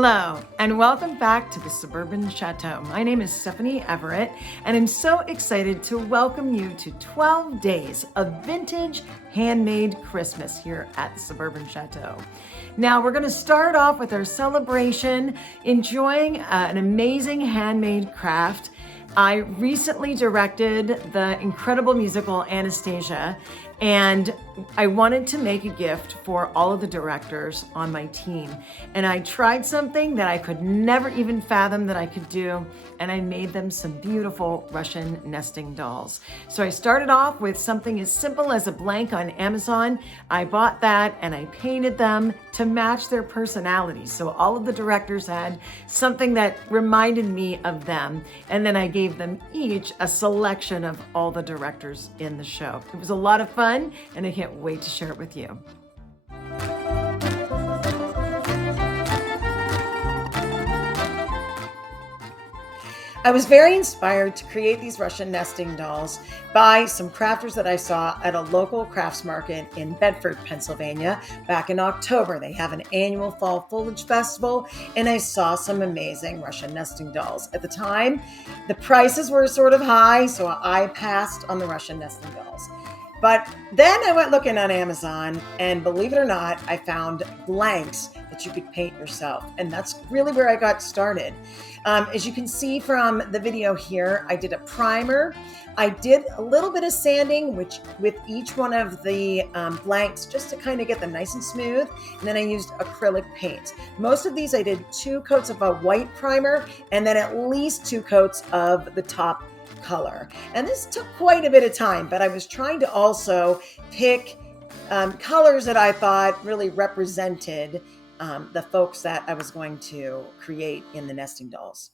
Hello, and welcome back to the Suburban Chateau. My name is Stephanie Everett, and I'm so excited to welcome you to 12 days of vintage handmade Christmas here at the Suburban Chateau. Now, we're going to start off with our celebration, enjoying an amazing handmade craft. I recently directed the incredible musical Anastasia, and I wanted to make a gift for all of the directors on my team. And I tried something that I could never even fathom that I could do, and I made them some beautiful Russian nesting dolls. So I started off with something as simple as a blank on Amazon. I bought that and I painted them to match their personalities. So all of the directors had something that reminded me of them. And then I gave them each a selection of all the directors in the show. It was a lot of fun, and I can't wait to share it with you. I was very inspired to create these Russian nesting dolls by some crafters that I saw at a local crafts market in Bedford, Pennsylvania, back in October. They have an annual fall foliage festival, and I saw some amazing Russian nesting dolls. At the time, the prices were sort of high, so I passed on the Russian nesting dolls. But then I went looking on Amazon, and believe it or not, I found blanks that you could paint yourself. And that's really where I got started. As you can see from the video here, I did a primer. I did a little bit of sanding with each one of the blanks just to kind of get them nice and smooth. And then I used acrylic paint. Most of these I did 2 coats of a white primer and then at least 2 coats of the top color. And this took quite a bit of time, but I was trying to also pick colors that I thought really represented the folks that I was going to create in the nesting dolls.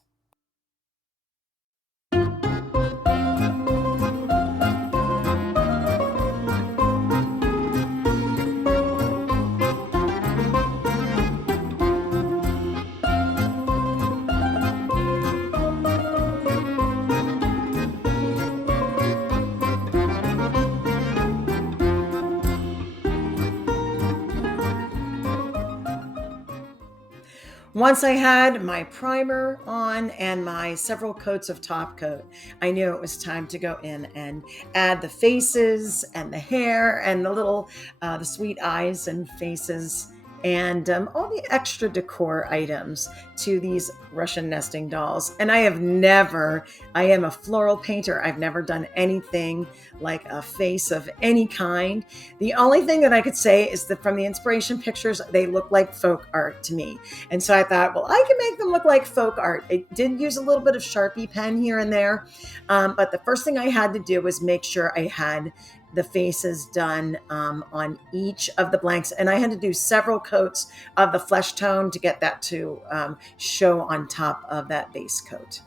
Once I had my primer on and my several coats of top coat, I knew it was time to go in and add the faces and the hair and the little, the sweet eyes and faces and all the extra decor items to these Russian nesting dolls. And I am a floral painter. I've never done anything like a face of any kind. The only thing that I could say is that from the inspiration pictures, they look like folk art to me. And so I thought, well, I can make them look like folk art. I did use a little bit of Sharpie pen here and there. But the first thing I had to do was make sure I had the faces done on each of the blanks. And I had to do several coats of the flesh tone to get that to show on top of that base coat.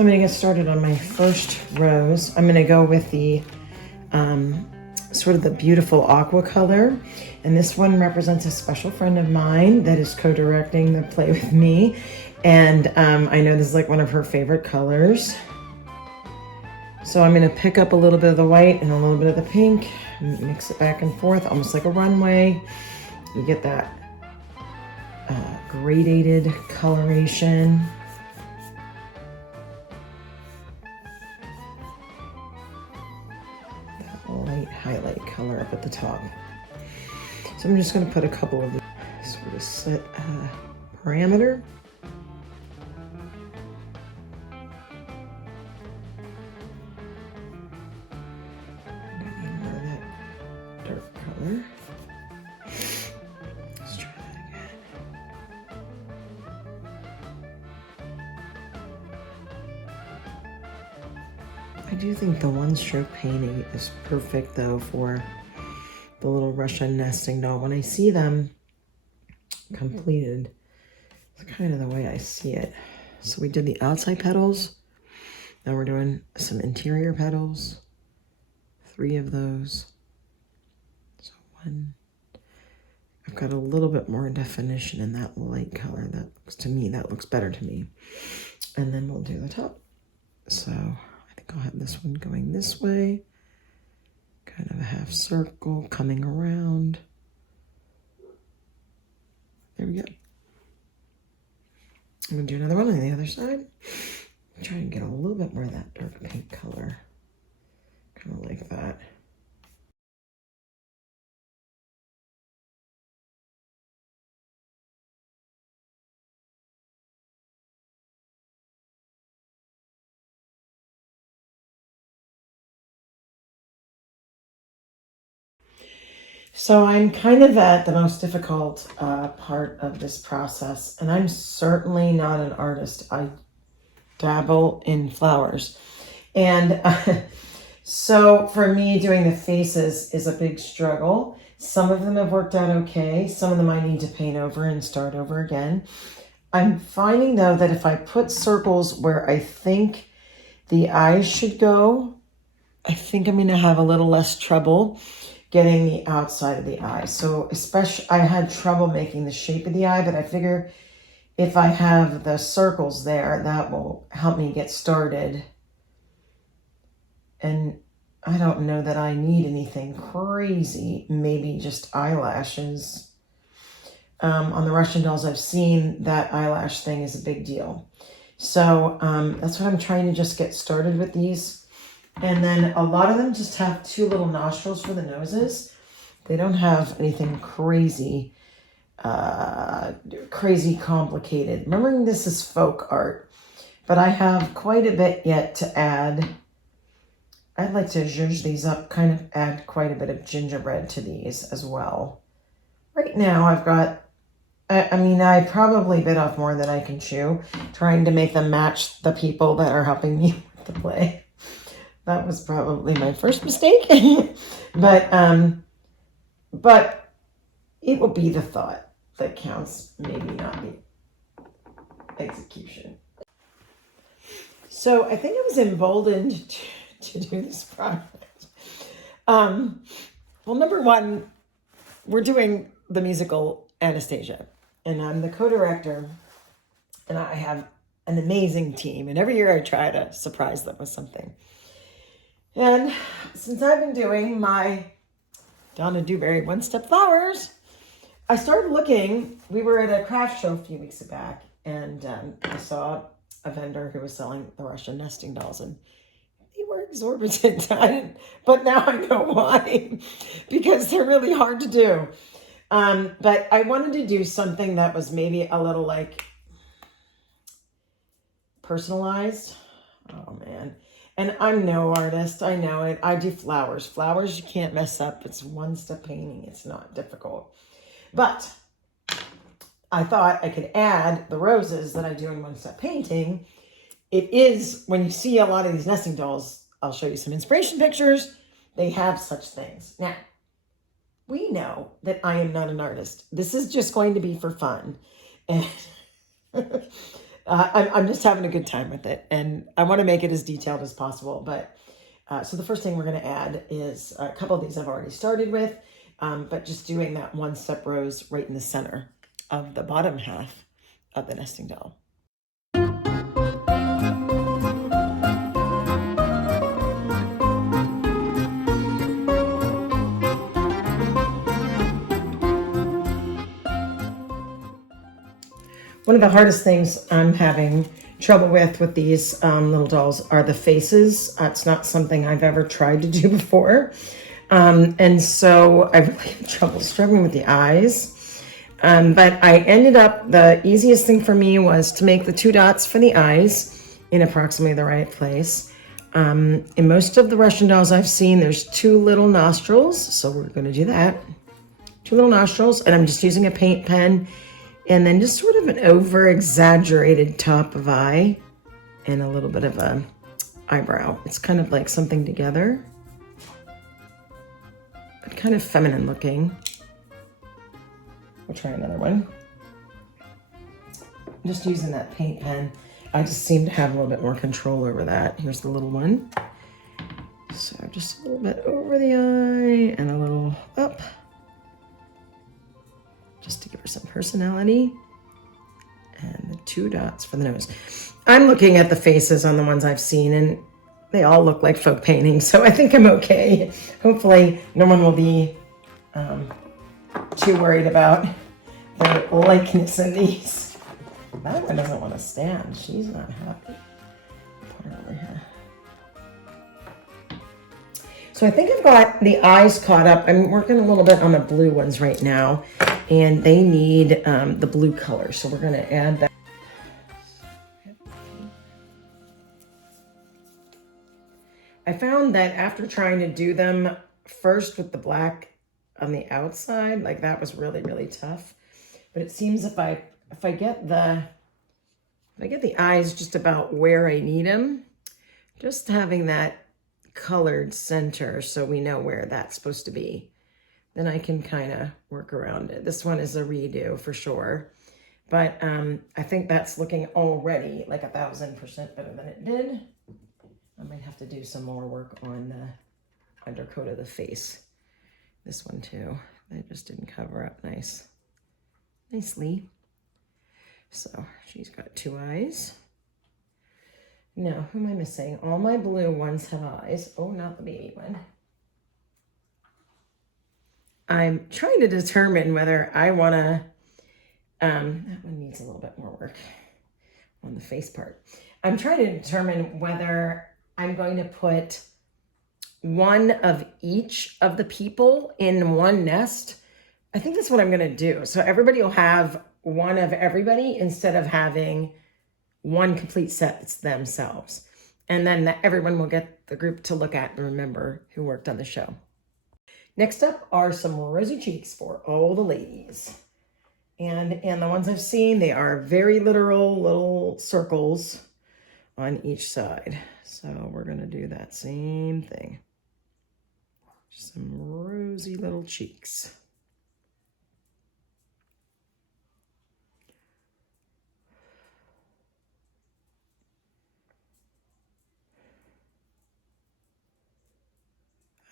So I'm going to get started on my first rose. I'm going to go with the sort of the beautiful aqua color. And this one represents a special friend of mine that is co-directing the play with me. And I know this is like one of her favorite colors. So I'm going to pick up a little bit of the white and a little bit of the pink, mix it back and forth, almost like a runway. You get that gradated coloration. That light highlight color up at the top. So I'm just going to put a couple of these, sort of set parameter. Let's try that again. I do think the one stroke painting is perfect though for the little Russian nesting doll. When I see them completed, it's kind of the way I see it. So we did the outside petals. Now we're doing some interior petals. 3 of those. So 1. I've got a little bit more definition in that light color. That looks, to me, that looks better to me. And then we'll do the top. So I think I'll have this one going this way. Kind of a half circle coming around. There we go. I'm gonna do another one on the other side. Try and get a little bit more of that dark pink color. Kind of like that. So I'm kind of at the most difficult part of this process, and I'm certainly not an artist. I dabble in flowers. And so for me, doing the faces is a big struggle. Some of them have worked out okay. Some of them I need to paint over and start over again. I'm finding though that if I put circles where I think the eyes should go, I think I'm gonna have a little less trouble getting the outside of the eye. So especially, I had trouble making the shape of the eye, but I figure if I have the circles there, that will help me get started. And I don't know that I need anything crazy, maybe just eyelashes. On the Russian dolls I've seen, that eyelash thing is a big deal. So that's what I'm trying to just get started with these. And then a lot of them just have 2 little nostrils for the noses. They don't have anything crazy, crazy complicated. Remembering this is folk art, but I have quite a bit yet to add. I'd like to zhuzh these up, kind of add quite a bit of gingerbread to these as well. Right now I've got, I probably bit off more than I can chew, trying to make them match the people that are helping me with the play. That was probably my first mistake, but it will be the thought that counts, maybe not the execution. So I think I was emboldened to do this project. Well, number one, we're doing the musical Anastasia, and I'm the co-director, and I have an amazing team, and every year I try to surprise them with something. And since I've been doing my Donna Dewberry one-step flowers, I started looking. We were at a craft show a few weeks back, and I saw a vendor who was selling the Russian nesting dolls, and they were exorbitant. But now I know why, because they're really hard to do. But I wanted to do something that was maybe a little like personalized. Oh man. And I'm no artist, I know it. I do flowers. Flowers you can't mess up. It's one-step painting. It's not difficult. But I thought I could add the roses that I do in one-step painting. It is, when you see a lot of these nesting dolls, I'll show you some inspiration pictures. They have such things. Now, we know that I am not an artist. This is just going to be for fun. And I'm just having a good time with it, and I want to make it as detailed as possible. But so the first thing we're going to add is a couple of these I've already started with, but just doing that one step rose right in the center of the bottom half of the nesting doll. One of the hardest things I'm having trouble with these little dolls are the faces. It's not something I've ever tried to do before. And so I really have trouble struggling with the eyes. But I ended up, the easiest thing for me was to make the 2 dots for the eyes in approximately the right place. In most of the Russian dolls I've seen, there's 2 little nostrils. So we're going to do that. 2 little nostrils, and I'm just using a paint pen. And then just sort of an over-exaggerated top of eye and a little bit of a eyebrow. It's kind of like something together, but kind of feminine looking. We'll try another one. Just using that paint pen, I just seem to have a little bit more control over that. Here's the little one. So just a little bit over the eye and a little up, just to give her some personality. And the 2 dots for the nose. I'm looking at the faces on the ones I've seen, and they all look like folk paintings, so I think I'm okay. Hopefully no one will be too worried about the likeness in these. That one doesn't want to stand. She's not happy. Put her over here. So I think I've got the eyes caught up. I'm working a little bit on the blue ones right now, and they need the blue color. So we're going to add that. I found that after trying to do them first with the black on the outside, like that was really, really tough. But it seems if I get the eyes just about where I need them, just having that colored center so we know where that's supposed to be, then I can kind of work around it. This one is a redo for sure, but I think that's looking already like 1,000% better than it did. I might have to do some more work on the undercoat of the face. This one too, they just didn't cover up nicely. So she's got 2 eyes. Now, who am I missing? All my blue ones have eyes. Oh, not the baby one. I'm trying to determine whether I want to, that one needs a little bit more work on the face part. I'm trying to determine whether I'm going to put one of each of the people in one nest. I think that's what I'm going to do. So everybody will have one of everybody instead of having one complete set that's themselves. And then everyone will get the group to look at and remember who worked on the show. Next up are some rosy cheeks for all the ladies. And the ones I've seen, they are very literal little circles on each side. So we're going to do that same thing. Some rosy little cheeks.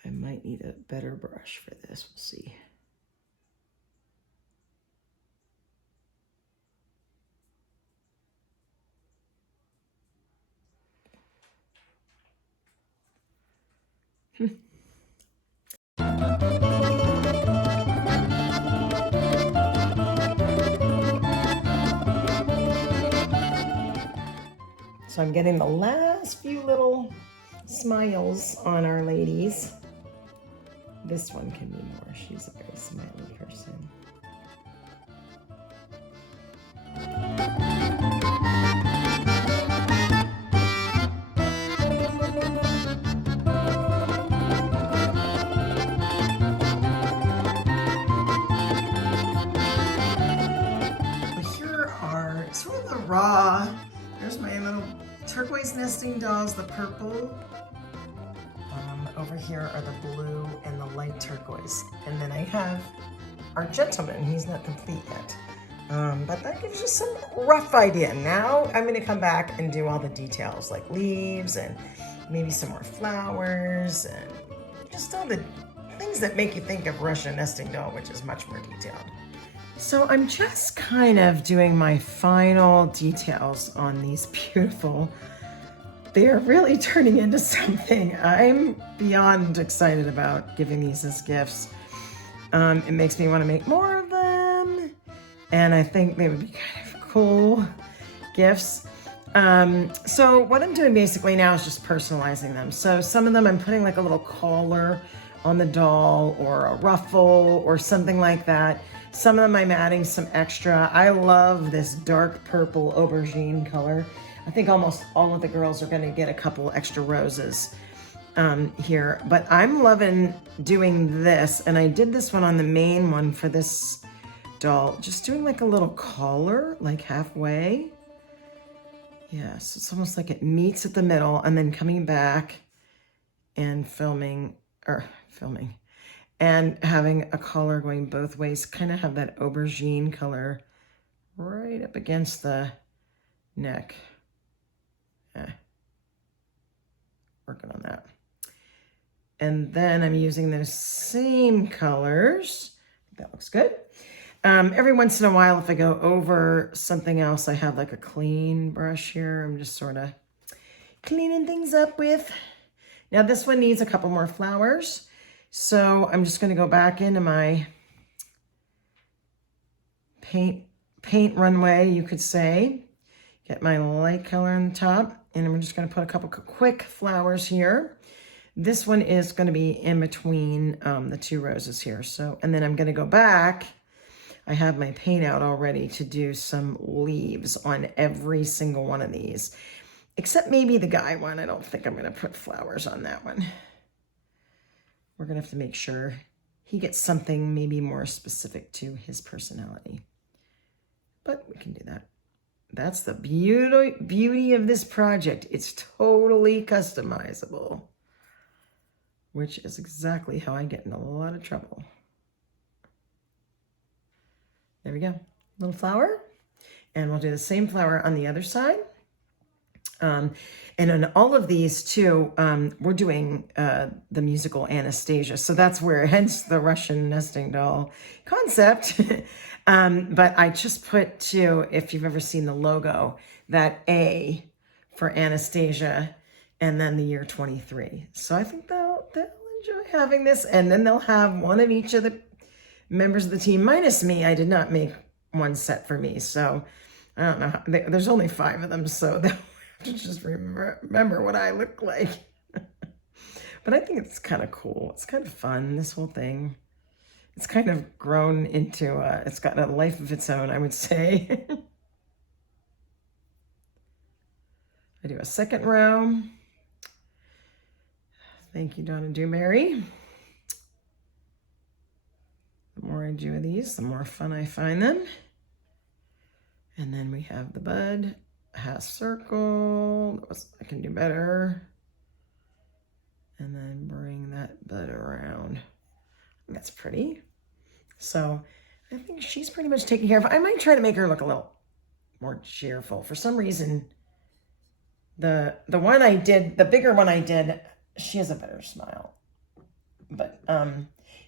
I might need a better brush for this. We'll see. So I'm getting the last few little smiles on our ladies. This one can be more. She's a very smiley person. Here are sort of the raw. There's my little turquoise nesting dolls, the purple. Over here are the blue and the light turquoise. And then I have our gentleman. He's not complete yet. But that gives you some rough idea. Now I'm going to come back and do all the details like leaves and maybe some more flowers and just all the things that make you think of Russian nesting doll, which is much more detailed. So I'm just kind of doing my final details on these beautiful. They're really turning into something. I'm beyond excited about giving these as gifts. It makes me want to make more of them. And I think they would be kind of cool gifts. So what I'm doing basically now is just personalizing them. So some of them I'm putting like a little collar on the doll or a ruffle or something like that. Some of them I'm adding some extra. I love this dark purple aubergine color. I think almost all of the girls are going to get a couple extra roses here. But I'm loving doing this. And I did this one on the main one for this doll, just doing like a little collar, like halfway. Yeah, so it's almost like it meets at the middle and then coming back and filming and having a collar going both ways, kind of have that aubergine color right up against the neck. Working on that. And then I'm using those same colors. That looks good. Every once in a while, if I go over something else, I have like a clean brush here. I'm just sort of cleaning things up with. Now this one needs a couple more flowers. So I'm just going to go back into my paint runway, you could say. Get my light color on the top. And I'm just going to put a couple quick flowers here. This one is going to be in between the two roses here. So, and then I'm going to go back. I have my paint out already to do some leaves on every single one of these, except maybe the guy one. I don't think I'm going to put flowers on that one. We're going to have to make sure he gets something maybe more specific to his personality. But we can do that. That's the beauty of this project. It's totally customizable, which is exactly how I get in a lot of trouble. There we go, little flower. And we'll do the same flower on the other side. And on all of these too, we're doing the musical Anastasia. So that's where, hence the Russian nesting doll concept. But I just put too, if you've ever seen the logo, that A for Anastasia and then the year 23. So I think they'll enjoy having this. And then they'll have one of each of the members of the team, minus me. I did not make one set for me. So I don't know. There's only 5 of them. So they'll have to just remember what I look like. But I think it's kind of cool. It's kind of fun, this whole thing. It's kind of grown into, it's got a life of its own, I would say. I do a second row. Thank you, Donna Dewberry. The more I do of these, the more fun I find them. And then we have the bud, half circle. I can do better. And then bring that bud around. That's pretty. So I think she's pretty much taken care of. I might try to make her look a little more cheerful. For some reason, the one I did, the bigger one I did, she has a better smile. But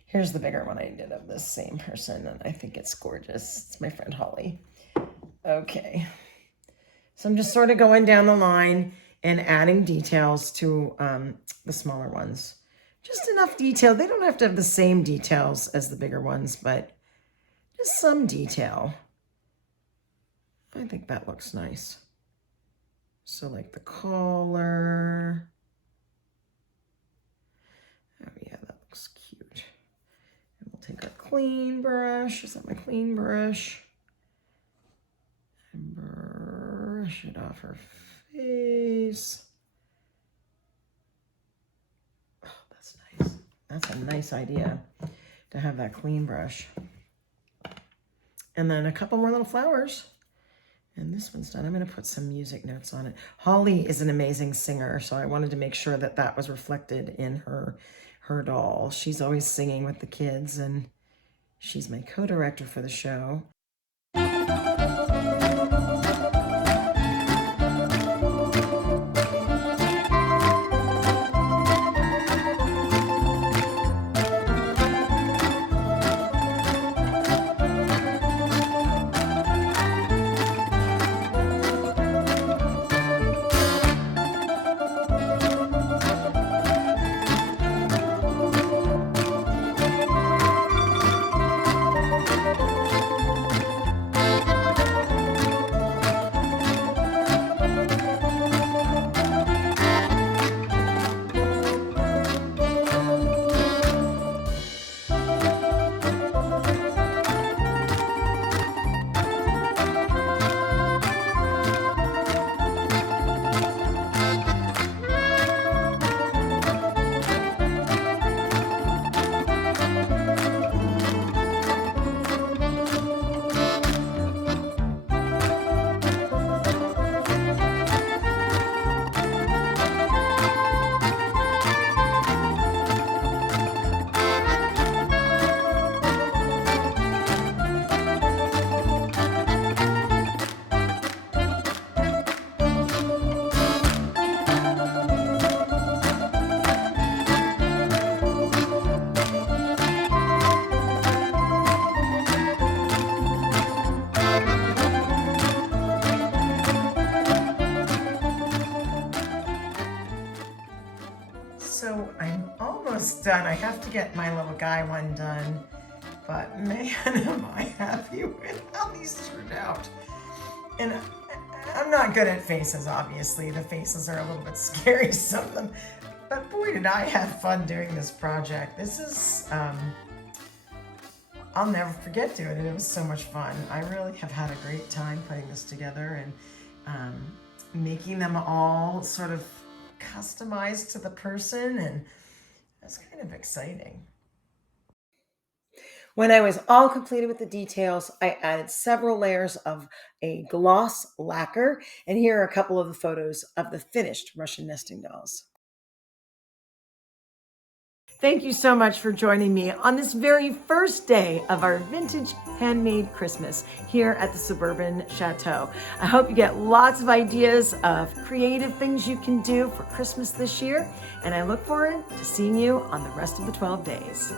here's the bigger one I did of this same person, and I think it's gorgeous. It's my friend Holly. Okay. So I'm just sort of going down the line and adding details to the smaller ones. Just enough detail. They don't have to have the same details as the bigger ones, but just some detail. I think that looks nice. So like the collar. Oh yeah, that looks cute. And we'll take our clean brush. Is that my clean brush? And brush it off her face. Oh, that's nice. That's a nice idea to have that clean brush. And then a couple more little flowers. And this one's done. I'm going to put some music notes on it. Holly is an amazing singer, so I wanted to make sure that that was reflected in her doll. She's always singing with the kids, and she's my co-director for the show. So I'm almost done. I have to get my little guy one done, but man, am I happy with how these turned out. And I'm not good at faces, obviously. The faces are a little bit scary, some of them. But boy, did I have fun doing this project. This is, I'll never forget doing it. It was so much fun. I really have had a great time putting this together and making them all sort of customized to the person, and that's kind of exciting. When I was all completed with the details, I added several layers of a gloss lacquer, and here are a couple of the photos of the finished Russian nesting dolls. Thank you so much for joining me on this very first day of our vintage handmade Christmas here at the Suburban Chateau. I hope you get lots of ideas of creative things you can do for Christmas this year, and I look forward to seeing you on the rest of the 12 days.